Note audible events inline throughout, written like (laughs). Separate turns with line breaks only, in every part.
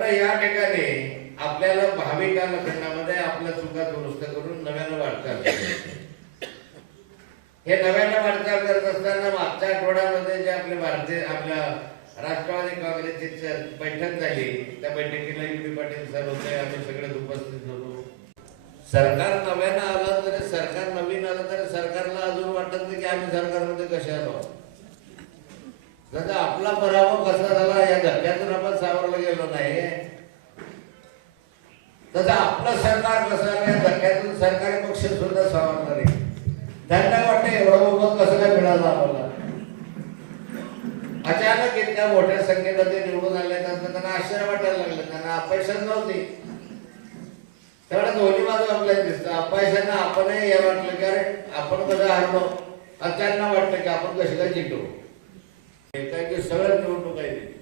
आणि या ठिकाणी आपल्याला भावी कालखंडामध्ये आपल्या चुका दुरुस्त करून नव्यानं वाटचाल हे नव्यानं वाटचाल करत असताना मागच्या आठवड्यामध्ये जे आपले भारतीय आपल्या राष्ट्रवादी काँग्रेसची बैठक झाली त्या बैठकीला युपी पाटील सर होते आम्ही सगळे उपस्थित होतो. सरकार नव्यानं आलं तरी सरकार नवीन आलं तरी सरकारला अजून वाटत नाही की आम्ही सरकारमध्ये कसे आलो. जसा आपला पराभव कसा झाला सावरलं गेलो नाही. तसं आपलं सरकार कसं या धक्क्यातून सरकारी पक्ष सुद्धा सावरला नाही त्यांना वाटतं एवढं बहुमत कसं काय मिळालं आम्हाला? अचानक इतक्या मोठ्या संख्येला ते निवडून आले त्यांना आश्चर्य वाटायला लागलं. त्यांना अपयशच नव्हती. तेवढ्या दोन्ही बाजू आपल्याला दिसतं. अपयशांना आपणही हे वाटलं की अरे आपण कसं हरलो? आणि त्यांना वाटलं की आपण कशी काय जिंकलो? एका काय सगळ्या निवडणूक आहे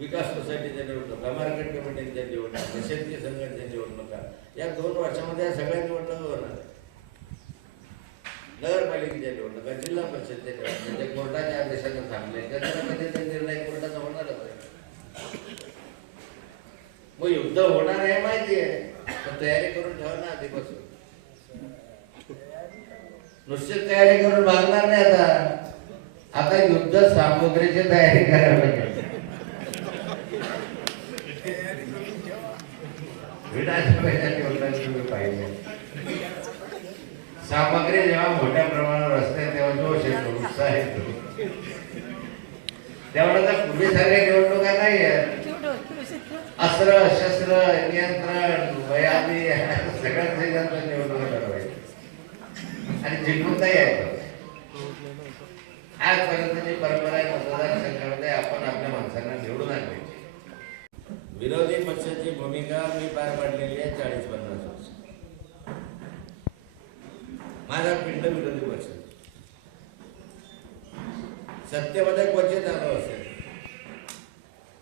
विकास सोसायटीच्या निवडणुका मार्केट कमिटीच्या निवडणुका शेतकरी संघाच्या निवडणुका या दोन वर्षामध्ये या सगळ्या निवडणुका होणार. नगरपालिकेच्या निवडणुका जिल्हा परिषदच्या निवडणुका ते कोर्टाच्या आदेशानं थांबले त्याच्यामध्ये ते निर्णय कोर्टाचा होणारच आहे. मग युद्ध होणार आहे माहिती आहे. पण तयारी करून ठेवा ना आधीपासून. नुसती तयारी करून भागणार नाही आता. आता युद्ध सामुग्रीची तयारी करायला पाहिजे तुम्ही पाहिजे सामग्री जेव्हा मोठ्या प्रमाणावर असते तेव्हा जोश येतो उत्साह येतो तेवढं तर पूर्वीसारख्या निवडणुका नाही अस्त्र शस्त्र नियंत्रण वयादी (laughs) सगळ्यांचं निवडणुका लढवायची आणि जिंकून नाही यायचं? आजपर्यंतची परंपरा आहे मतदारसंघामध्ये आपण आपल्या माणसाला विरोधी पक्षाची भूमिका मी पार पाडलेली आहे चाळीस पन्नास वर्ष. माझा पिंड विरोधी पक्ष. सत्तेमध्ये क्वचित आलो असेल.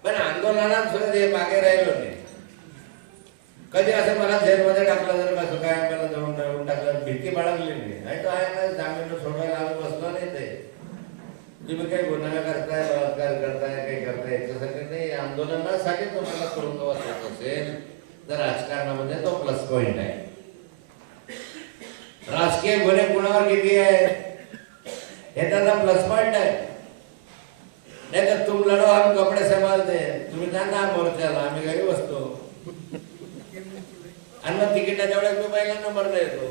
पण आंदोलनात सुद्धा ते मागे राहिलो नाही. कधी असं मला झेलमध्ये टाकलं जर कसं काय मला जाऊन जाऊन टाकलं भीती बाळगली नाही नाही तर आहे ना जामीन सोडवायला आम्ही बसलो नाही ते तुम्ही काही गुन्हा करताय बलात्कार करताय काही करताय याच्यासाठी नाही. आंदोलनासाठी तुम्हाला तुरुंगवास होत असेल तर राजकारणामध्ये तो प्लस पॉइंट आहे. राजकीय गुन्हे कुणावर किती आहे हे त्यांना प्लस पॉइंट आहे. नाही तर तुम लढो आम्ही कपडे सांभाळते. तुम्ही त्यांना मोर्चाला आम्ही घरी बसतो. आणि मग तिकिटाच्या वेळेस मी पहिला नंबरला येतो